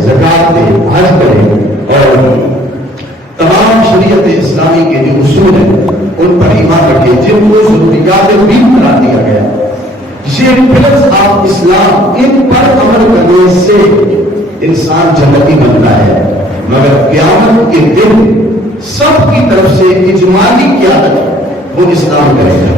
زکات دے، حج کرے اور تمام شریعت اسلامی کے جو اصول ہیں ان پر ایمان رکھے جن کو ضروریات دین قرار دیا گیا. یہ پلس آف اسلام، ان پر عمل کرنے سے انسان جنتی بنتا ہے. مگر قیامت کے دن سب کی طرف سے اجمالی قیادت وہ اسلام کرے گا.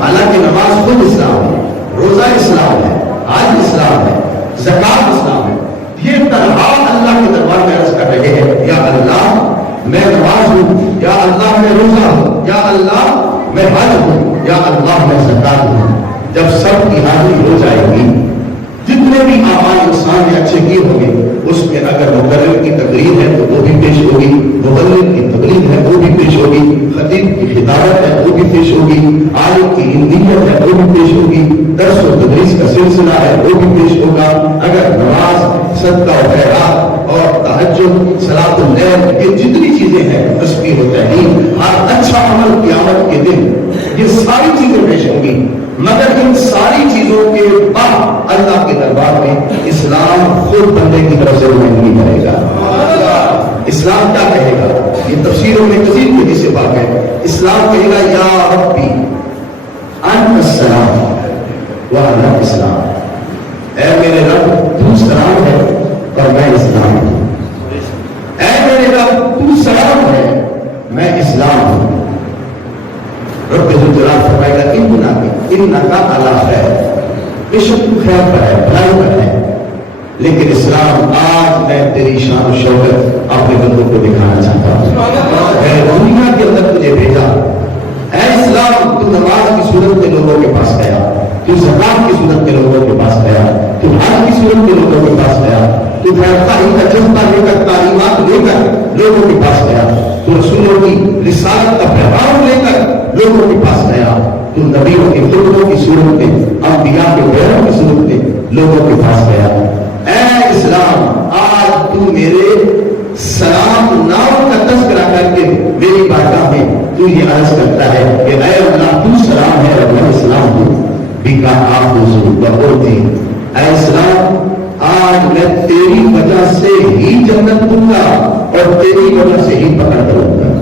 حالانکہ نماز خود اسلام ہے، روزہ اسلام ہے، حج اسلام ہے، زکات اسلام ہے. یہ تنہا اللہ کے دربار میں عرض کر رہے ہیں، یا اللہ میں نماز ہوں، یا اللہ میں روزہ ہوں، یا اللہ میں حج ہوں، یا اللہ میں زکات ہوں. جب سب کی حاضری ہو جائے گی، جتنے بھی اعمال انسان نے اچھے کیے ہوں گے اس میں اگر مقرر کی تقریر ہے تو وہ بھی پیش ہوگی، مبلغ کی تقریر ہے وہ بھی پیش ہوگی، خطیب کی خطابت ہے وہ بھی پیش ہوگی، عالم کی اندیت ہے وہ بھی پیش ہوگی، درس و تدریس کا سلسلہ ہے وہ بھی پیش ہوگا. اگر نماز، صدقہ و خیرات اور تہجد، صلاۃ اللیل، یہ جتنی چیزیں ہیں، تسبیح و تحلیل، ہر اچھا عمل قیامت کے دن یہ ساری چیزیں پیش ہوں گی. مگر ان ساری چیزوں کے بعد اللہ کے دربار میں اسلام خود بندے کی طرف سے نمائندگی کرے گا. اسلام کیا کہے گا؟ یہ تفسیروں میں کثیر تیزی سے بات ہے. اسلام کہے گا یا ربی انت السلام وانا اسلام. اے میرے رب تو سلام ہے اور میں اسلام ہوں. اے میرے رب تو سلام ہے میں اسلام ہوں. رب ذوالجلال فرمائے گا انکا علی خیر، بے شک تو خیر پر ہے، بھلائی پر ہے. لیکن اسلام آج میں تیری شان و شوکت اپنے بندوں کو دکھانا چاہتا ہوں. میں دنیا کے اندر تجھے بھیجا. اے اسلام تو نماز کی صورت میں لوگوں کے پاس گیا، تو زکات کی صورت میں لوگوں کے پاس گیا، تو حج کی صورت میں لوگوں کے پاس گیا، تو خیرخواہی کا جذبہ لے کر، تعلیمات لے کر لوگوں کے پاس گیا، تو رسولوں کی رسالت کا پیغام لے کر لوگوں کے پاس گیا، تو نبیوں کے خطبوں کی صورت میں، انبیاء کے بیانوں کی صورت میں لوگوں کے پاس گیا. اے اسلام آج تو میرے سلام نام کا تذکرہ کر کے میری بارگاہ میں تو یہ عرض کرتا ہے کہ اے اللہ تو سلام ہے اور میں اسلام ہوں. بکا آخذ بقوتی، اے اسلام آج میں تیری وجہ سے ہی جنت دوں گا اور تیری وجہ سے ہی پکڑ کروں گا.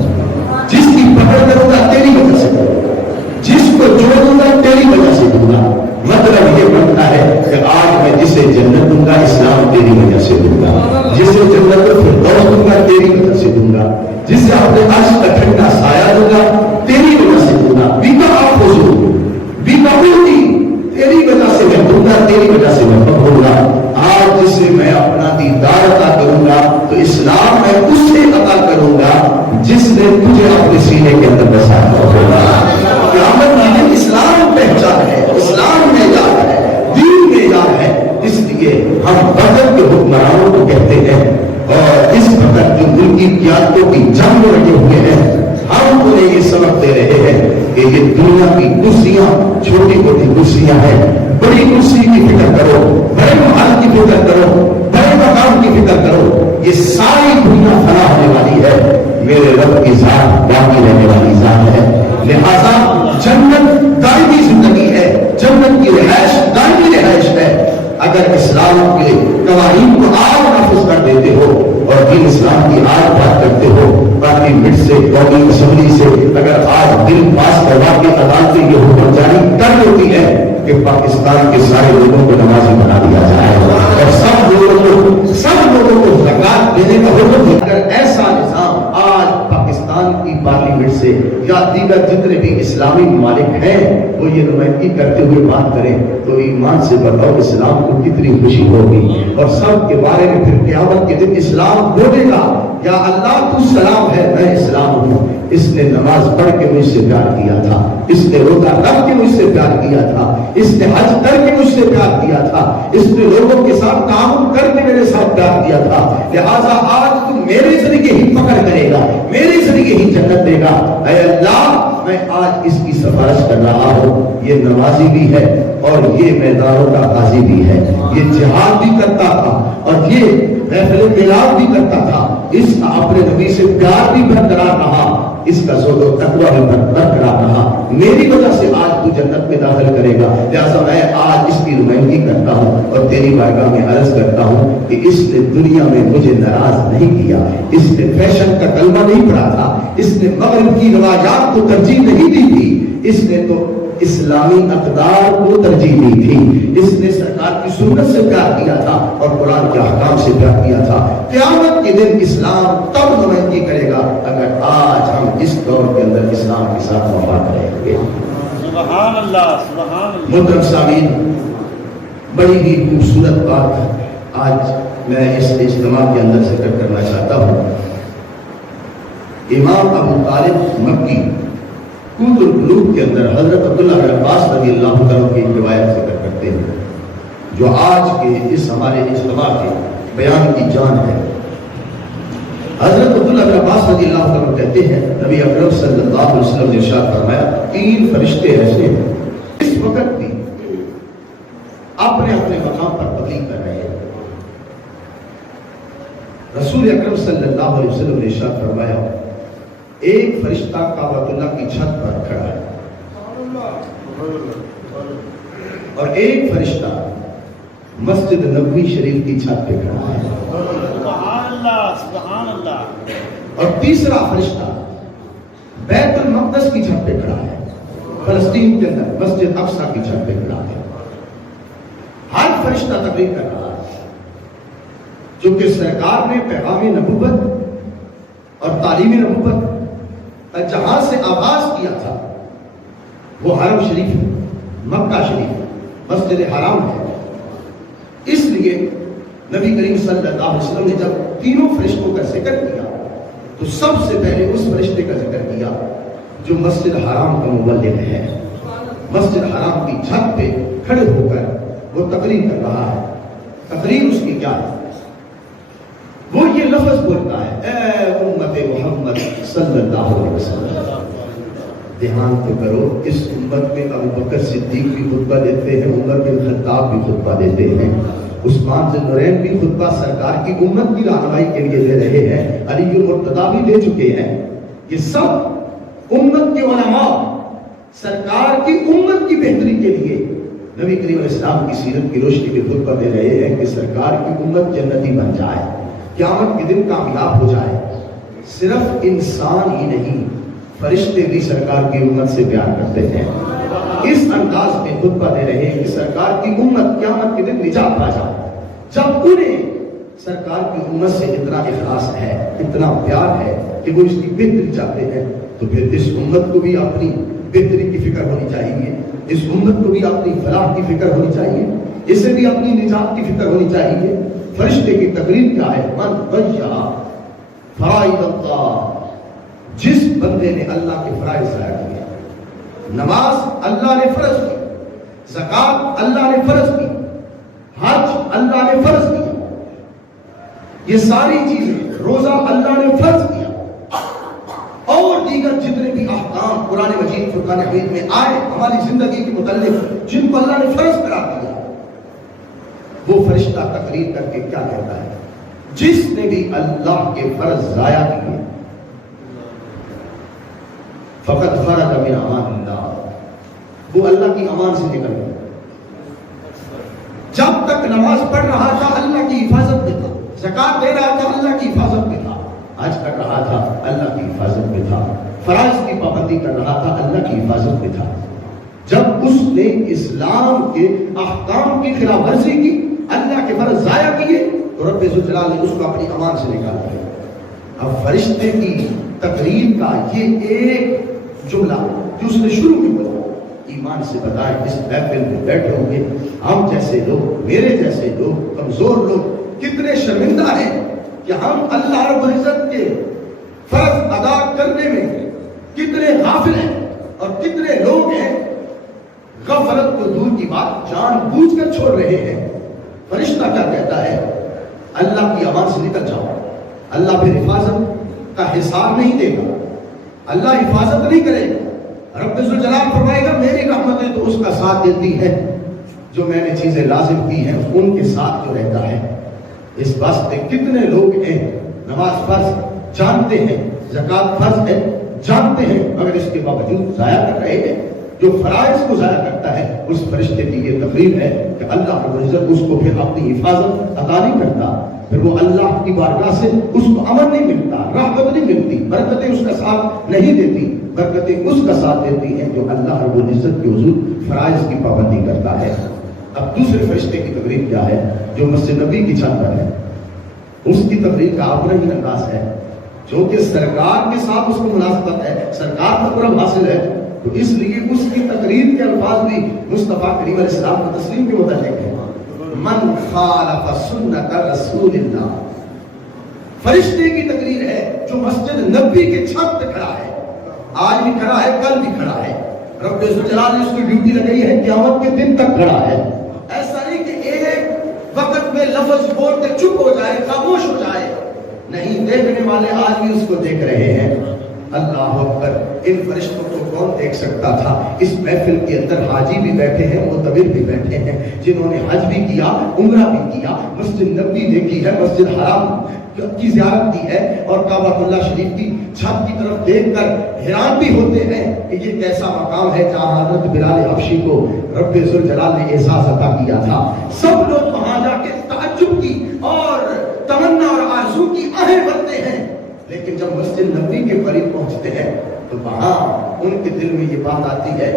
جس کی پکڑ کروں گا تیری وجہ سے کروں گا، جس کو چھوڑوں گا تیری وجہ سے دوں گا. مطلب یہ بنتا ہے کہ آج میں جسے جنت دوں گا اسلام تیری وجہ سے دوں گا، جسے جنت الفردوس دوں گا تیری وجہ سے دوں گا، جسے اپنے عرش کا ٹھنڈا سایہ دوں گا تیری وجہ سے دوں گا. بیما آپ بیماوی تیری وجہ سے میں دوں گا، تیری وجہ سے میں پکڑوں گا. آج جسے میں اپنا دیدار عطا کروں گا تو اسلام میں اسے عطا کروں گا جس نے تجھے اپنے سینے کے اندر بسایا ہوگا. قیامت میں اسلام پہچان ہے، اسلام معیار ہے، دین معیار ہے. اس لیے ہم بدر کے حکمرانوں کو کہتے ہیں اور اس وقت جو ملکی قیادتوں کی جنگ میں لگے ہوئے ہیں ہم انہیں یہ سبق دے رہے ہیں کہ یہ دنیا کی کرسیاں چھوٹی موٹی کرسیاں ہیں. بڑی کرسی کی فکر کرو، بڑے محل کی فکر کرو، بڑے مقام کی فکر کرو. یہ ساری دنیا فنا ہونے والی ہے، میرے رب کی ذات باقی رہنے والی ذات ہے. لہذا جنت دائمی زندگی ہے، جنت کی رہائش دائمی رہائش ہے. اگر اسلام کے قوانین کو آپ نافذ کر دیتے ہو اور دین اسلام کی آج بات کرتے ہو، پارلیمنٹ سے، قومی اسمبلی سے اگر آج بل پاس کروا کے عدالتیں یہ حکم جاری کر دیتی ہے کہ پاکستان کے سارے لوگوں کو نمازی بنا دیا جائے اور سب لوگوں کو زکات دینے کا حکم ہے. اگر ایسا نظام آج پاکستان کی پارلیمنٹ سے یا دیگر جتنے بھی اسلامی ممالک ہیں وہ یہ نمائندگی کرتے ہوئے بات کریں تو ایمان سے بتاؤ اسلام کو کتنی خوشی ہوگی. اور سب کے بارے میں پھر قیامت کے دن اسلام بولے گا یا اللہ تو سلام ہے میں اسلام ہوں. اس نے نماز پڑھ کے مجھ سے پیار کیا تھا، اس نے روزہ رکھ کے مجھ سے پیار کیا تھا، اس نے حج کر کے مجھ سے پیار کیا تھا، اس نے لوگوں کے ساتھ تعاون کر کے میرے ساتھ پیار کیا تھا. لہٰذا آج تو میرے ذریعے ہی پکڑ کرے گا، میرے ذریعے ہی جنت دے گا. اے اللہ میں آج اس کی سفارش کر رہا ہوں. یہ نمازی بھی ہے اور یہ میدانوں کا غازی بھی ہے، یہ جہاد بھی کرتا تھا اور یہ محفل میلاد بھی کرتا تھا. اس کا اپنے نبی سے پیار بھی برقرار رہا اس کا زہد و تقویٰ بھی برقرار رہا، میری وجہ سے آج تو جنت میں داخل کرے گا، لہٰذا میں آج اس کی نمائندگی کرتا ہوں اور تیری بارگاہ میں عرض کرتا ہوں کہ اس نے دنیا میں مجھے ناراض نہیں کیا، اس نے فیشن کا کلمہ نہیں پڑھا تھا، اس نے مغرب کی روایات کو ترجیح نہیں دی تھی، اس نے تو اسلامی اقدار کو ترجیح دی تھی، اس نے سرکار کی سنت سے پیار کیا تھا اور قرآن کے احکام سے پیار کیا تھا۔ قیامت کے دن اسلام تب نمائندگی کرے گا اگر آج ہم اس دور کے اندر اسلام کے ساتھ وفا کریں گے۔ سبحان اللہ، سبحان اللہ۔ محترم سامعین، بڑی ہی خوبصورت بات آج میں اس اجتماع کے اندر ذکر کرنا چاہتا ہوں۔ امام ابو طالب مکی قوت القلوب کے اندر حضرت عبداللہ بن عباس رضی اللہ عنہ کی روایت ذکر کرتے ہیں جو آج کے اس ہمارے اجتماع کے بیان کی جان ہے۔ حضرت عبداللہ بن عباس رضی اللہ عنہ کہتے ہیں نبی اکرم صلی اللہ علیہ وسلم نے ارشاد فرمایا، 3 فرشتے ایسے ہیں اس وقت بھی اپنے اپنے مقام پر تبلیغ کر رہے ہیں۔ رسول اکرم صلی اللہ علیہ وسلم نے ارشاد فرمایا، ایک فرشتہ کعبۃ اللہ کی چھت پر کھڑا ہے اور ایک فرشتہ مسجد نبوی شریف کی چھت پہ کھڑا ہے، سبحان اللہ، سبحان اللہ۔ اور تیسرا فرشتہ بیت المقدس کی چھت پہ کھڑا ہے، فلسطین کے اندر مسجد اقصی کی چھت پہ کھڑا ہے۔ ہر فرشتہ تقریر کر رہا ہے جو کہ سرکار نے پیغام نبوت اور تعلیم نبوت جہاں سے آغاز کیا تھا وہ حرم شریف مکہ شریف مسجد حرام ہے۔ اس لیے نبی کریم صلی اللہ علیہ وسلم نے جب تینوں فرشتوں کا ذکر کیا تو سب سے پہلے اس فرشتے کا ذکر کیا جو مسجد حرام کا مبلغ ہے، مسجد حرام کی چھت پہ کھڑے ہو کر وہ تقریر کر رہا ہے۔ تقریر اس کی کیا ہے؟ وہ یہ لفظ بولتا ہے، اے امت محمد صلی اللہ علیہ وسلم۔ دھیان تو کرو، اس امت میں ابو بکر صدیق بھی خطبہ دیتے ہیں، عمر بن خطاب بھی خطبہ دیتے ہیں، عثمان ذو النورین بھی خطبہ سرکار کی امت کی رہنمائی کے لیے دے رہے ہیں، علی المرتضیٰ بھی دے چکے ہیں۔ یہ سب امت کے علماء سرکار کی امت کی بہتری کے لیے نبی کریم علیہ السلام کی سیرت کی روشنی میں خطبہ دے رہے ہیں کہ سرکار کی امت جنتی بن جائے، قیامت کے دن کامیاب ہو جائے۔ صرف انسان ہی نہیں، فرشتے بھی سرکار کی امت سے پیار کرتے ہیں۔ اس انداز میں خطبہ دے رہے ہیں کہ سرکار کی امت قیامت کے دن نجات پا جائے۔ جب انہیں سرکار کی امت سے اتنا اخلاص ہے، اتنا پیار ہے کہ وہ اس کی بہتری چاہتے ہیں، تو پھر اس امت کو بھی اپنی بہتری کی فکر ہونی چاہیے، اس امت کو بھی اپنی فلاح کی فکر ہونی چاہیے، اسے بھی اپنی نجات کی فکر ہونی چاہیے۔ فرشتے کی تقریر کیا ہے؟ من ضیع فرائض اللہ، جس بندے نے اللہ کے فرائض ضائع کیا، نماز اللہ نے فرض کی، زکات اللہ نے فرض کی، حج اللہ نے فرض کیا، یہ ساری چیزیں، روزہ اللہ نے فرض کیا، اور دیگر جتنے بھی احکام قرآن مجید فرقان حمید میں آئے ہماری زندگی کے متعلق جن کو اللہ نے فرض قرار دیا، وہ فرشتہ تقریر کر کے کیا کہتا ہے؟ جس نے بھی اللہ کے فرض ضائع کیے فقط خرج من امان اللہ، وہ اللہ کی امان سے نکل گیا۔ جب تک نماز پڑھ رہا تھا اللہ کی حفاظت میں تھا، زکات دے رہا تھا اللہ کی حفاظت میں تھا، حج کر رہا تھا اللہ کی حفاظت میں تھا، فرائض کی پابندی کر رہا تھا اللہ کی حفاظت میں تھا۔ جب اس نے اسلام کے احکام کی خلاف ورزی کی، اللہ کے فرض ضائع کیے، تو رب ذوالجلال نے اس کو اپنی امان سے نکالا ہے۔ اب فرشتے کی تقریر کا یہ ایک جملہ جو اس نے شروع میں بولا، ایمان سے بتائیں اس محفل میں بیٹھے ہوں گے ہم جیسے لوگ، میرے جیسے لوگ، کمزور لوگ کتنے شرمندہ ہیں کہ ہم اللہ رب العزت کے فرض ادا کرنے میں کتنے غافل ہیں، اور کتنے لوگ ہیں غفلت کو دور کی بات جان بوجھ کر چھوڑ رہے ہیں۔ فرشتہ کیا کہتا ہے؟ اللہ کی امان سے نکل جاؤ، اللہ پھر حفاظت کا حساب نہیں دے گا، اللہ حفاظت نہیں کرے گا۔ رب ذوالجلال فرمائے گا میری رحمتیں تو اس کا ساتھ دیتی ہے جو میں نے چیزیں لازم کی ہیں ان کے ساتھ جو رہتا ہے۔ اس واسطے کتنے لوگ ہیں نماز فرض جانتے ہیں، زکات فرض ہے جانتے ہیں مگر اس کے باوجود ضائع کر رہے ہیں. جو فرائض کو ضائع کرتا ہے اس فرشتے کی یہ تقریر ہے کہ اللہ رب العزت اس کو پھر اپنی حفاظت عطا نہیں کرتا، پھر وہ اللہ کی بارگاہ سے اس کو امن نہیں ملتا، رحمت نہیں ملتی، برکتیں اس کا ساتھ نہیں دیتی. برکتیں اس کا ساتھ دیتی ہیں جو اللہ رب العزت کے حضور فرائض کی پابندی کرتا ہے. اب دوسرے فرشتے کی تقریر کیا ہے جو مسجد نبی کی چھت پر ہے. اس کی تقریر کا اپنا ہی انداز ہے، جو کہ سرکار کے ساتھ اس کو مناسبت ہے، سرکار کا قرب حاصل ہے، تو اس لیے اس کی تقریر کے الفاظ بھی مصطفیٰ کریم علیہ السلام کی تسلیم کے متعلق ہے. من خالف سنت رسول اللہ. فرشتے کی تقریر ہے جو مسجد نبی کے چھت پہ کھڑا ہے، آج بھی کھڑا ہے، کل بھی کھڑا ہے. رب جلال نے اس کی ڈیوٹی لگائی ہے قیامت کے دن تک کھڑا ہے. ایسا نہیں کہ ایک وقت میں لفظ بولتے چپ ہو جائے، خاموش ہو جائے. نہیں، دیکھنے والے آج بھی اس کو دیکھ رہے ہیں. اللہ اکبر. ان فرشتوں کو کون دیکھ سکتا تھا؟ اس محفل کے اندر حاجی بھی بیٹھے ہیں، معتمر بھی بیٹھے ہیں، جنہوں نے حج بھی کیا، عمرہ بھی کیا، مسجد نبوی دیکھی ہے، مسجد حرام کی زیارت کی ہے، اور کعبہ اللہ شریف کی چھت کی طرف دیکھ کر حیران بھی ہوتے ہیں کہ یہ کیسا مقام ہے جہاں حضرت بلال حبشی کو رب ذوالجلال نے احساس عطا کیا تھا. سب لوگ وہاں جا کے تعجب کی اور تمنا اور آرزو کی آہیں بھرتے ہیں. لیکن جب مسجد نبوی کے قریب پہنچتے ہیں تو وہاں ان کے دل میں یہ بات آتی ہے،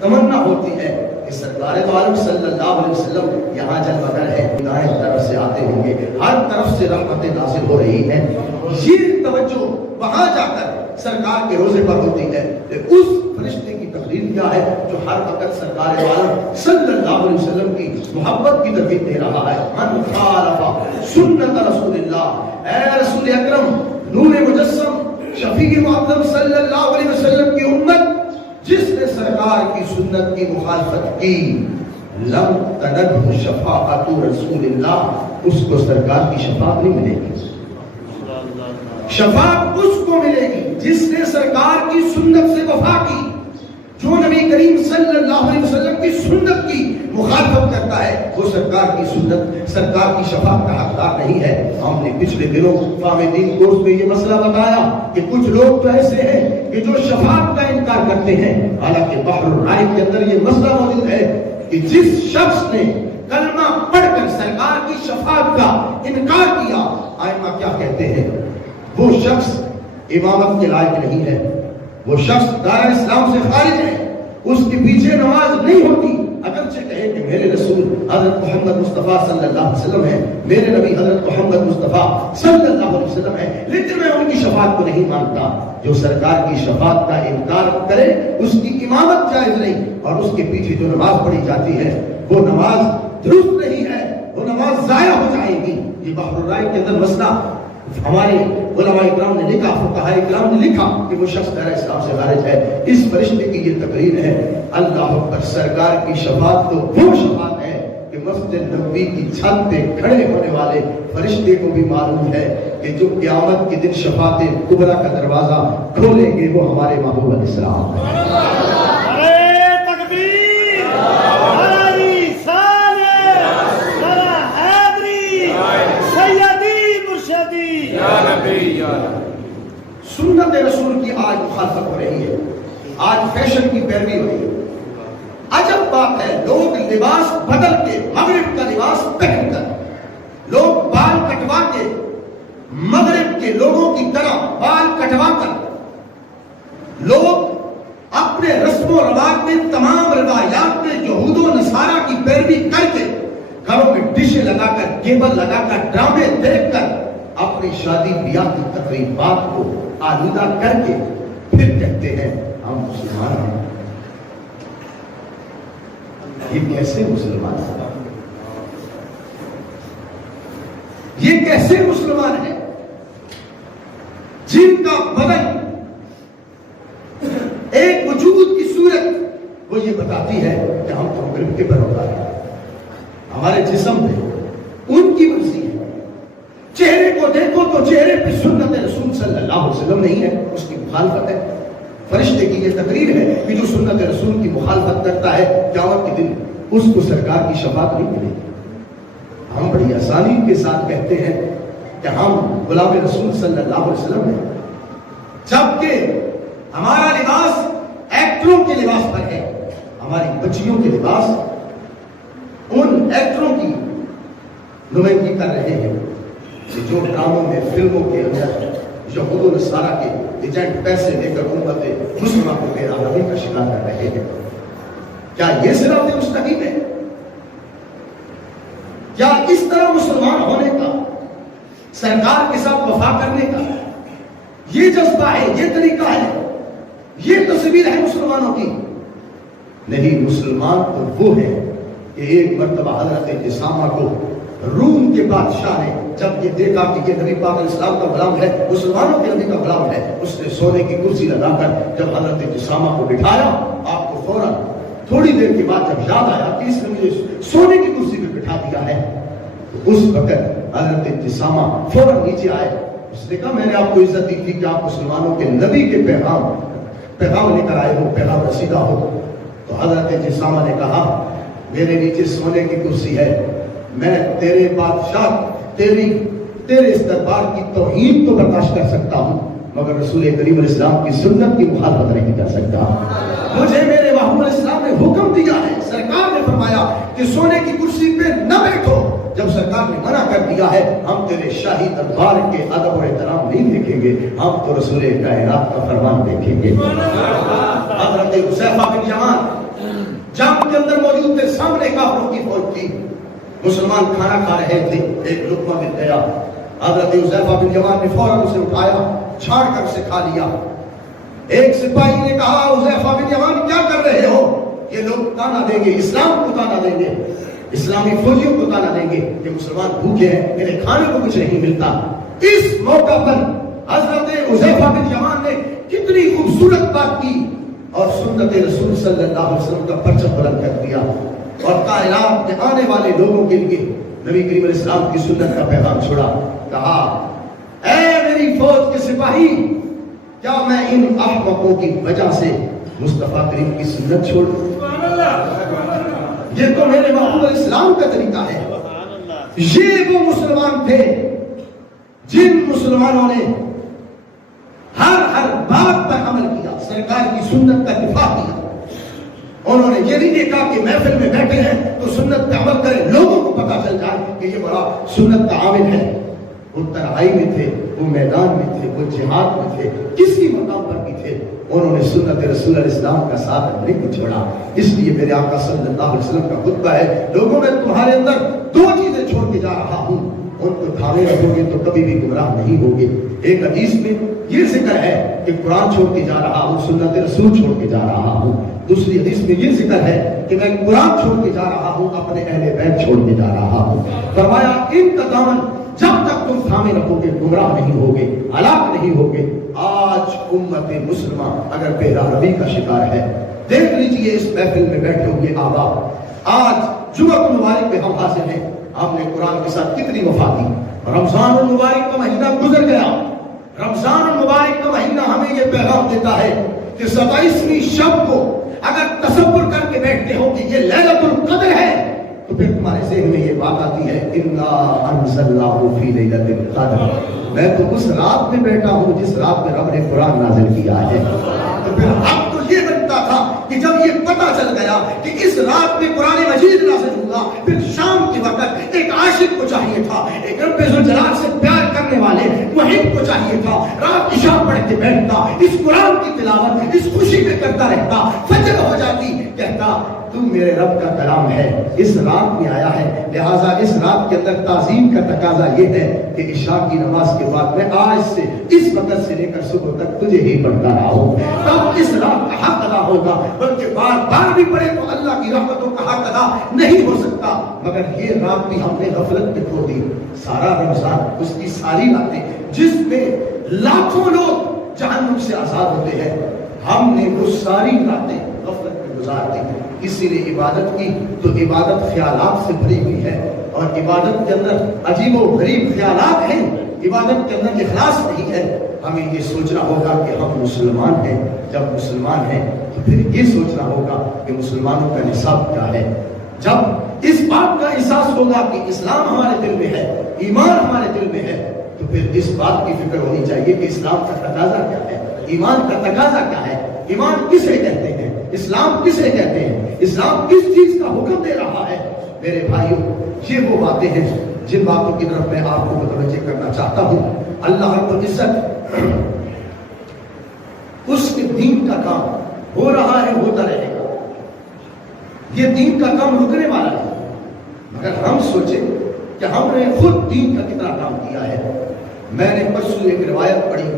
تمنا ہوتی ہے کہ سرکار دو عالم صلی اللہ علیہ وسلم یہاں جلوہ گر ہے، دائیں طرف سے آتے ہوں گے، ہر طرف سے رحمتیں نازل ہو رہی ہیں. یہ توجہ وہاں جا کر سرکار کے روزے پر ہوتی ہے. اس فرشتے کی تقریر کیا ہے جو ہر وقت سرکار دو عالم صلی اللہ علیہ وسلم کی محبت کی تقریر دے رہا ہے. من خالف سنت رسول اللہ. اے رسول اکرم، نور مجسم، شفیع معظم صلی اللہ علیہ وسلم کی امت، جس نے سرکار کی سنت کی مخالفت کی، لم تنلہ شفاعت رسول اللہ، اس کو سرکار کی شفاعت نہیں ملے گی. شفاعت اس کو ملے گی جس نے سرکار کی سنت سے وفا کی. جو نبی کریم صلی اللہ علیہ وسلم کی سنت کی مخالفت کرتا ہے وہ سرکار کی سنت، سرکار کی شفاعت کا حقدار نہیں ہے. ہم نے پچھلے دنوں فہم دین کورس میں یہ مسئلہ بتایا کہ کچھ لوگ تو ایسے ہیں کہ جو شفاعت کا انکار کرتے ہیں، حالانکہ بحر الرائے کے اندر یہ مسئلہ موجود ہے کہ جس شخص نے کلمہ پڑھ کر سرکار کی شفاعت کا انکار کیا، ائمہ کیا کہتے ہیں؟ وہ شخص امامت کے لائق نہیں ہے، وہ شخص دائرہ اسلام سے خارج ہے، اس کے پیچھے نماز نہیں ہوتی. اگرچہ کہے کہ میرے رسول حضرت محمد مصطفیٰ صلی اللہ علیہ وسلم ہے، میرے نبی حضرت محمد مصطفیٰ صلی اللہ علیہ وسلم ہے، لیکن میں ان کی شفاعت کو نہیں مانتا. جو سرکار کی شفاعت کا انکار کرے اس کی امامت جائز نہیں، اور اس کے پیچھے جو نماز پڑھی جاتی ہے وہ نماز درست نہیں ہے، وہ نماز ضائع ہو جائے گی. یہ بحر الرائے کے اندر مسئلہ ہمارے علماء اکرام نے لکھا، فقہاء اکرام نے لکھا کہ وہ شخص دائرہ اسلام سے خارج ہے. اس فرشتے کی یہ تقریر ہے. اللہ اکبر. سرکار کی شفاعت تو وہ شفاعت ہے کہ مسجد نبوی کی چھت پہ کھڑے ہونے والے فرشتے کو بھی معلوم ہے کہ جو قیامت کے دن شفاعت کبریٰ کا دروازہ کھولیں گے وہ ہمارے محبوب علیہ السلام ہیں. سنت رسول کی آج مخالفت ہو رہی ہے، آج فیشن کی پیروی ہو رہی ہے. عجب بات ہے، لوگ لباس بدل کے، مغرب کا لباس پہن کر، لوگ بال کٹوا کے مغرب کے لوگوں کی طرح بال کٹوا کر، لوگ اپنے رسم و رواج میں تمام روایات میں یہود و نصارہ کی پیروی کر کے گھروں میں ڈشیں لگا کر، کیبل لگا کر، ڈرامے دیکھ کر اپنی شادی بیاہ کی تقریبات کو آلودہ کر کے پھر کہتے ہیں ہم مسلمان ہیں. یہ کیسے مسلمان ہیں؟ یہ کیسے مسلمان ہیں جن کا بدن ایک وجود کی صورت وہ یہ بتاتی ہے کہ ہم تو مغرب کے پیروکار ہیں، ہمارے جسم میں ان کی مرضی ہے. چہرے کو دیکھو تو چہرے پہ سنت رسول صلی اللہ علیہ وسلم نہیں ہے، اس کی مخالفت ہے. فرشتے کی یہ تقریر ہے کہ جو سنت رسول کی مخالفت کرتا ہے قیامت کے دن اس کو سرکار کی شفاعت نہیں ملے گی. ہم بڑی آسانی کے ساتھ کہتے ہیں کہ ہم غلام رسول صلی اللہ علیہ وسلم ہیں، جبکہ ہمارا لباس ایکٹروں کے لباس پر ہے. ہماری بچیوں کے لباس ان ایکٹروں کی نمائندگی کر رہے ہیں جو ڈراموں میں فلموں کے اندر یہود و نصارہ کے ایجنٹ پیسے دے کر امت مسلمہ کو بے رحمی کا شکار کر رہے ہیں. کیا یہ صراط مستقیم ہے؟ کیا اس طرح مسلمان ہونے کا، سرکار کے ساتھ وفا کرنے کا یہ جذبہ ہے، یہ طریقہ ہے، یہ تصویر ہے مسلمانوں کی؟ نہیں، مسلمان تو وہ ہے کہ ایک مرتبہ حضرت جسامہ کو روم کے بادشاہ نے جب یہ دیکھا کہ یہ نبی پاک علیہ السلام کا غلام ہے، مسلمانوں کے نبی کا غلام ہے، اس نے سونے کی کرسی لگا کر جب حضرت جسامہ کو بٹھایا، آپ کو فوراً تھوڑی دیر کے بعد جب یاد آیا کہ اس نے مجھے سونے کی کرسی پہ بٹھا دیا ہے، تو اس وقت حضرت جسامہ فوراً نیچے آئے. اس نے کہا میں نے آپ کو عزت دی تھی کہ آپ مسلمانوں کے نبی کے پیغام لے کر آئے ہو، پیغام رسیدہ ہو. تو حضرت جسامہ نے کہا میرے نیچے سونے کی کرسی ہے، میں تیرے بادشاہ تیرے اس دربار کی توہین تو برداشت کر سکتا ہوں، مگر رسول کریم علیہ السلام کی سنت کی مخالفت نہیں کر سکتا. مجھے میرے محبوب علیہ السلام نے حکم دیا ہے، سرکار نے فرمایا کہ سونے کی کرسی پہ نہ بیٹھو. جب سرکار نے منع کر دیا ہے، ہم تیرے شاہی دربار کے ادب و احترام نہیں دیکھیں گے، ہم تو رسول کائنات کا فرمان دیکھیں گے. حضرت حذیفہ بن یمان جنگ کے اندر موجود تھے، سامنے کافروں کی فوج تھی، مسلمان کھانا کھا رہے تھے، ایک لقمہ مل گیا. حضرت حذیفہ بن یمان نے فوراً اسے اٹھایا، چھاڑ کر اسے کھا لیا. ایک سپاہی نے کہا حذیفہ بن یمان کیا کر رہے ہو؟ یہ لوگ تانا دیں گے، اسلام کو تانا دیں گے، اسلامی فوجیوں کو تانا دیں گے کہ مسلمان بھوکے ہیں، میرے کھانے کو کچھ نہیں ملتا. اس موقع پر حضرت حذیفہ بن یمان نے کتنی خوبصورت بات کی اور سنت رسول صلی اللہ علیہ وسلم کا پرچم بلند کر دیا اور کائنات میں آنے والے لوگوں کے لیے نبی کریم علیہ السلام کی سنت کا پیغام چھوڑا. کہا اے میری فوج کے سپاہی، کیا میں ان احمقوں کی وجہ سے مصطفیٰ کریم کی سنت چھوڑ دوں؟ یہ تو میرے محبوب علیہ السلام کا طریقہ ہے. یہ وہ مسلمان تھے جن مسلمانوں نے ہر بات پر عمل کیا، سرکار کی سنت کا دفاع کیا. انہوں نے یہ نہیں دیکھا کہ محفل میں بیٹھے ہیں تو سنت پہ عمل کریں، لوگوں کو پتا چل جائے کہ یہ بڑا سنت کا عامل ہے. وہ تنہائی میں تھے، وہ میدان میں تھے، وہ جہاد میں تھے، کس کی مقام پر بھی تھے، انہوں نے سنت رسول علیہ السلام کا ساتھ نہیں کو چھوڑا. اس لیے میرے آقا صلی اللہ علیہ وسلم کا خطبہ ہے، لوگوں میں تمہارے اندر دو چیزیں چھوڑ کے جا رہا ہوں، ان کو تھامے رکھو گے تو کبھی بھی گمراہ نہیں ہوگے. ایک حدیث میں یہ ذکر ہے کہ قرآن چھوڑ کے جا رہا ہوں، سنت رسول چھوڑ کے جا رہا ہوں. دوسری حدیث میں یہ ذکر ہے کہ میں قرآن چھوڑ کے جا رہا ہوں، اپنے اہل بیت چھوڑ کے جا رہا ہوں. فرمایا ان کا دامن جب تک تم تھامے رکھو گے گمراہ نہیں ہوگے، ہلاک نہیں ہوگے. آج امت مسلمہ اگر بے راہی کا شکار ہے، دیکھ لیجئے اس محفل میں بیٹھے ہوئے آباد. آج جمعہ مبارک پہ ہم حاضر ہیں، ہم نے قرآن کے ساتھ کتنی وفا کی. رمضان المبارک کا مہینہ گزر گیا، رمضان المبارک کا مہینہ ہمیں یہ پیغام دیتا ہے کہ 27ویں شب کو اگر تصور کر کے بیٹھتے ہو کہ یہ لیلۃ القدر ہے تو پھر تمہارے ذہن میں یہ بات آتی ہے انا انزلناہ فی لیلۃ القدر. میں تو اس رات میں بیٹھا ہوں جس رات میں رب نے قرآن نازل کیا ہے. تو پھر اب تو یہ بنتا تھا کہ جب یہ پتہ چل گیا کہ اس رات میں قرآن مجید نازل ہوگا، پھر شام کے وقت ایک عاشق کو چاہیے تھا، ایک رب ذوالجلال سے پیار کرنے والے محب کو چاہیے تھا، رات عشاء پڑھ کے بیٹھتا، اس قرآن کی تلاوت اس خوشی میں کرتا رہتا، فجر ہو جاتی، کہتا تم میرے رب کا کلام ہے، اس رات میں آیا ہے، لہٰذا اس رات کے اندر تعظیم کا تقاضا یہ ہے کہ عشاء کی نماز کے بعد میں آج سے اس وقت سے لے کر صبح تک تجھے ہی پڑھتا رہا ہوں. تب اس رات کا حق ادا ہوگا، بلکہ بار بار بھی پڑھے تو اللہ کی رحمتوں کا حق ادا نہیں ہو سکتا. مگر یہ رات بھی ہم نے غفلت میں کھو دی. سارا رمضان، اس کی ساری راتیں جس میں لاکھوں لوگ جہنم سے آزاد ہوتے ہیں، ہم نے وہ ساری راتیں غفلت میں گزار دی. اسی لیے عبادت کی تو عبادت خیالات سے بھری ہوئی ہے، اور عبادت کے اندر عجیب و غریب خیالات ہیں، عبادت کے اندر اخلاص نہیں ہے. ہمیں یہ سوچنا ہوگا کہ ہم مسلمان ہیں. جب مسلمان ہیں تو پھر یہ سوچنا ہوگا کہ مسلمانوں کا نصاب کیا ہے. جب اس بات کا احساس ہوگا کہ اسلام ہمارے دل میں ہے، ایمان ہمارے دل میں ہے، تو پھر اس بات کی فکر ہونی چاہیے کہ اسلام کا تقاضا کیا ہے. ایمان کا تقاضا کیا ہے؟ ایمان کسے کہتے ہیں؟ اسلام کسے کہتے ہیں؟ اسلام کس چیز کا حکم دے رہا ہے؟ میرے بھائیوں، یہ وہ باتیں ہیں جن باتوں کی طرف میں آپ کو متوجہ کرنا چاہتا ہوں۔ اللہ رب العزت اس کے دین کا کام ہو رہا ہے، ہوتا رہے گا، یہ دین کا کام رکنے والا ہے، مگر ہم سوچیں کہ ہم نے خود دین کا کتنا کام کیا ہے۔ میں نے پرسوں ایک روایت پڑھی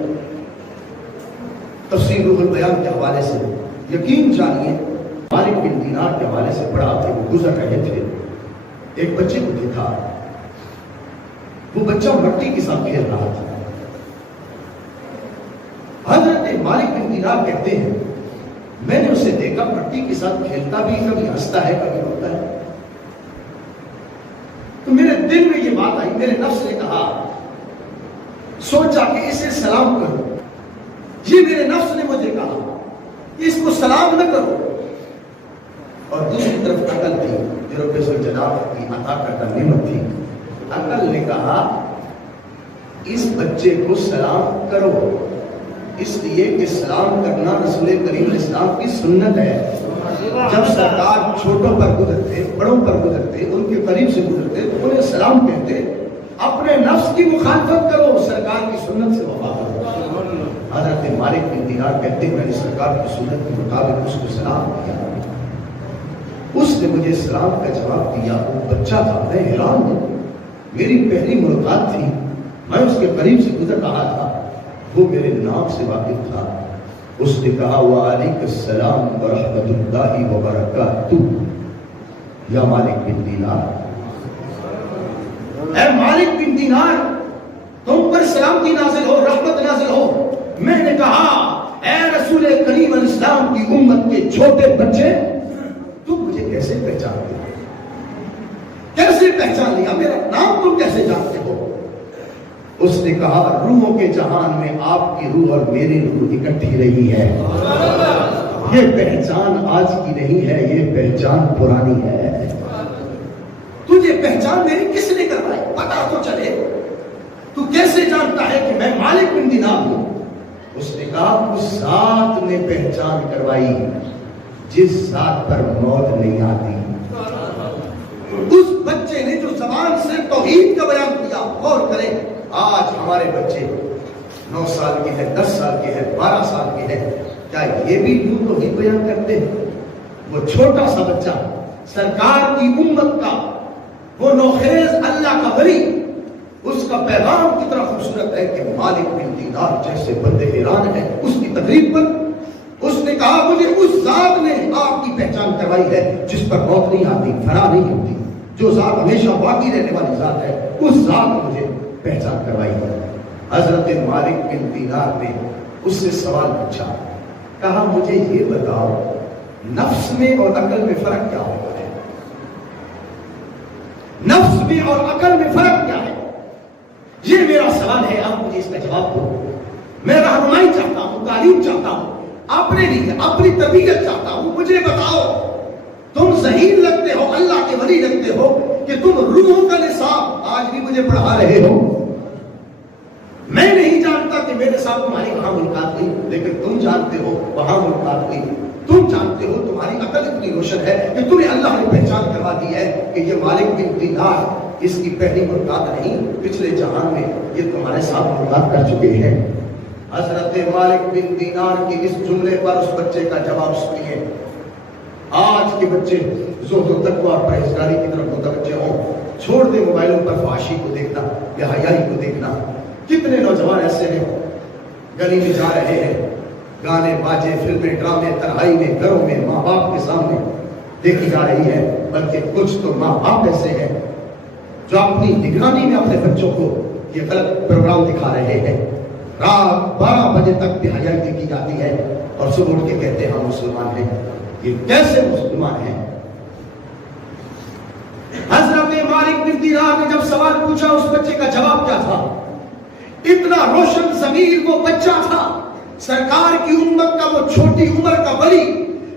تفسیر روح البیان کے حوالے سے، یقین جانیے مالک بن دینار کے حوالے سے پڑھا تھے، وہ گزر رہے تھے، ایک بچے کو دیکھا، وہ بچہ مٹی کے ساتھ کھیل رہا تھا۔ حضرت مالک بن دینار کہتے ہیں میں نے اسے دیکھا مٹی کے ساتھ کھیلتا بھی، کبھی ہنستا ہے کبھی روتا ہے، تو میرے دل میں یہ بات آئی، میرے نفس نے کہا، سوچا کہ اسے سلام کرو۔ یہ میرے نفس نے مجھے کہا کہ اس کو سلام نہ کرو، اور دوسری طرف عقل تھی جو رب ذوالجلال کی عطا کردہ نعمت تھی، عقل نے کہا اس بچے کو سلام کرو، اس لیے کہ سلام کرنا رسول کریم اسلام کی سنت ہے۔ جب سرکار چھوٹوں پر گزرتے، بڑوں پر گزرتے، ان کے قریب سے گزرتے تو انہیں سلام کہتے، اپنے نفس کی مخالفت کرو، سرکار کی سنت سے وفا کرو۔ حضرت مالک بن دینار کہتے ہیں میں نے سرکار کی سنت کے مطابق اس کو سلام کیا، اس نے مجھے سلام کا جواب دیا، وہ بچہ تھا، میں حیران ہوں، میری پہلی ملاقات تھی، میں اس کے قریب سے گزر رہا تھا، وہ میرے نام سے واقف تھا، اس نے کہا وعلیک السلام ورحمۃ اللہ وبرکاتہ یا مالک بن دینار، اے مالک بن دینار تم پر سلامتی نازل ہو، رحمت نازل ہو۔ میں نے کہا اے رسول کریم علیہ السلام کی امت کے چھوٹے بچے، تم مجھے کیسے پہچانتے ہو؟ کیسے پہچان لیا؟ میرا نام تم کیسے جانتے ہو؟ اس نے کہا روحوں کے جہان میں آپ کی روح اور میری روح اکٹھی رہی ہے، یہ پہچان آج کی نہیں ہے، یہ پہچان پرانی ہے۔ تجھے پہچان میری کس نے کروائی؟ پتا تو چلے، تو کیسے جانتا ہے کہ میں مالک بن دینار ہوں؟ اس نے کہا اس ذات نے پہچان کروائی جس ذات پر موت نہیں آتی۔ اس بچے نے جو زبان سے توحید کا بیان کیا، غور کریں، آج ہمارے بچے 9 سال کے ہیں، 10 سال کے ہیں، 12 سال کے ہیں، کیا یہ بھی یوں توحید بیان کرتے ہیں؟ وہ چھوٹا سا بچہ سرکار کی امت کا، وہ نوخیز اللہ کا ولی، اس کا پیغام کتنا خوبصورت ہے کہ مالک بن دینار جیسے بندے حیران ہیں اس کی تقریر پر۔ اس نے کہا مجھے اس ذات نے آپ کی پہچان کروائی ہے جس پر موت نہیں آتی، فنا نہیں ہوتی، جو ذات ہمیشہ باقی رہنے والی ذات ہے، اس ذات نے مجھے پہچان کروائی ہے۔ حضرت مالک بن دینار نے اس سے سوال پوچھا، کہا مجھے یہ بتاؤ نفس میں اور عقل میں فرق کیا ہوتا ہے؟ نفس میں اور عقل میں فرق کیا ہے؟ یہ میرا سوال ہے، آپ مجھے اس کا جواب دو۔ میں رہنمائی چاہتا ہوں، تعلیم چاہتا ہوں، اپنے لیے اپنی تربیت چاہتا ہوں، مجھے بتاؤ۔ تم ذہین لگتے ہو، اللہ کے ولی لگتے ہو کہ تم روحوں کا نصاب آج بھی مجھے پڑھا رہے ہو۔ میں نہیں جانتا کہ میرے ساتھ تمہاری وہاں ملاقات ہوئی، لیکن تم جانتے ہو وہاں ملاقات ہوئی۔ تم جانتے ہو، تمہاری عقل اتنی روشن ہے کہ تمہیں اللہ نے پہچان کروا دی ہے کہ یہ مالک بن دینار اس کی پہلی ملاقات نہیں، پچھلے جہان میں یہ تمہارے ساتھ ملاقات کر چکے ہیں۔ حضرت مالک بن دینار کی اس جملے پر اس بچے کا جواب سنیے۔ آج کے بچے زہد و تقوی اور پرہیزگاری کی طرف متوجہ ہوں، چھوڑ دے موبائلوں پر فحاشی کو دیکھنا، بے حیائی کو دیکھنا۔ کتنے نوجوان ایسے ہیں گلی میں جا رہے ہیں، گانے باجے، فلمیں، ڈرامے، تنہائی میں، گھروں میں ماں باپ کے سامنے دیکھی جا رہی ہے، بلکہ کچھ تو ماں باپ ایسے ہیں جو اپنی نگرانی میں اپنے بچوں کو یہ غلط پروگرام دکھا رہے ہیں۔ رات 12 بجے تک بے حیائی دیکھی جاتی ہے اور صبح اٹھ کے کہتے ہیں ہم مسلمان ہیں۔ یہ کیسے مسلمان ہیں؟ حضرت مالک بن دینار نے جب سوال پوچھا اس بچے کا جواب کیا تھا؟ اتنا روشن ضمیر وہ بچہ تھا، سرکار کی امت کا وہ چھوٹی عمر کا ولی،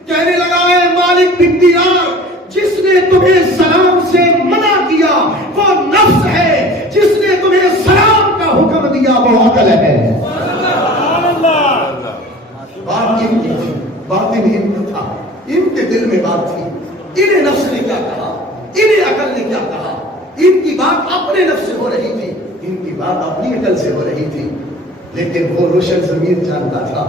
کہنے لگا اے مالک بن دینار، جس نے تمہیں سلام سے منع کیا وہ نفس ہے، جس نے تمہیں سلام کا حکم دیا وہ عقل ہے۔ مشکل سے ہو رہی تھی، لیکن وہ روشن ضمیر جانتا تھا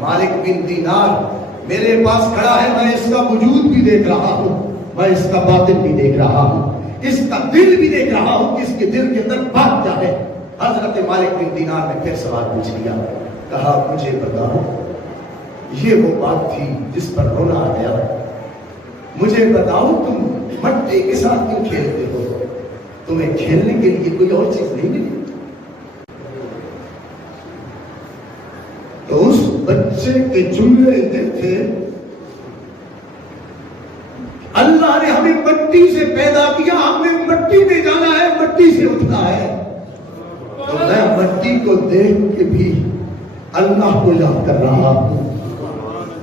مالک بن دینار میرے پاس کھڑا ہے، میں اس کا وجود بھی دیکھ رہا ہوں، میں اس کا باطن بھی دیکھ رہا ہوں، اس کا دل بھی دیکھ رہا ہوں کہ اس کے دل کے اندر بات کیا ہے۔ حضرت مالک بن دینار نے پھر سوال پوچھ لیا، کہا مجھے بتاؤ یہ وہ بات تھی جس پر رونا آ گیا، مجھے بتاؤ تم مٹی کے ساتھ کیوں کھیلتے ہو، تمہیں کھیلنے کے لیے کوئی اور چیز نہیں ملی؟ تو اس بچے کے جملے تھے، اللہ نے ہمیں مٹی سے پیدا کیا، ہم نے مٹی میں جانا ہے، مٹی سے اٹھنا ہے۔ تو میں مٹی کو دیکھ کے بھی اللہ کو یاد کر رہا ہوں،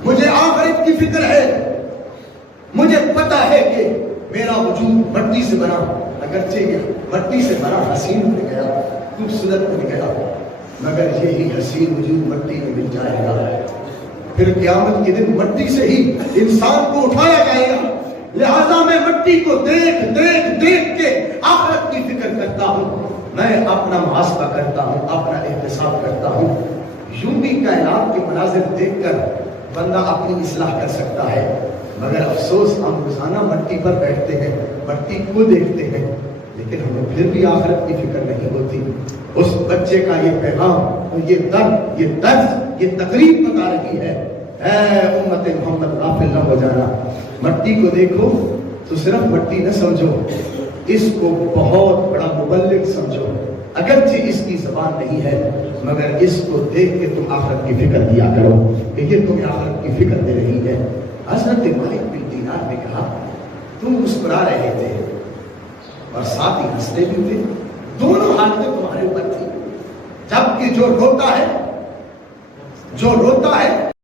مجھے آخرت کی فکر ہے، مجھے پتا ہے کہ میرا وجود مٹی سے بنا، اگرچہ یہ مٹی سے بنا حسین بن گیا، خوبصورت بن گیا، مگر یہی حسین وجود مٹی میں مل جائے گا، پھر قیامت کے دن مٹی سے ہی انسان کو اٹھایا جائے گا۔ لہذا میں مٹی کو دیکھ دیکھ دیکھ کے آخرت کی فکر کرتا ہوں، میں اپنا محاسبہ کرتا ہوں، اپنا احتساب کرتا ہوں۔ یوں بھی کائنات کے مناظر دیکھ کر بندہ اپنی اصلاح کر سکتا ہے، مگر افسوس ہم روزانہ مٹی پر بیٹھتے ہیں، مٹی کو دیکھتے ہیں، لیکن ہمیں پھر بھی آخرت کی فکر نہیں ہوتی۔ اس بچے کا یہ پیغام، یہ درد، یہ درد، یہ تقریب بتا رہی ہے، اے امت محمد غافل نہ ہو جانا، مٹی کو دیکھو تو صرف مٹی نہ سمجھو، اس کو بہت بڑا مبلغ سمجھو، اگرچہ اس کی زبان نہیں ہے، مگر اس کو دیکھ کے تم آخرت کی فکر دیا کرو کہ یہ تمہیں آخرت کی فکر دے رہی ہے۔ حضرت مالک بن دینار نے کہا تم مسکرا رہے تھے اور ساتھ ہی ہنستے بھی تھے، دونوں حالتیں تمہارے اوپر تھی، جبکہ جو روتا ہے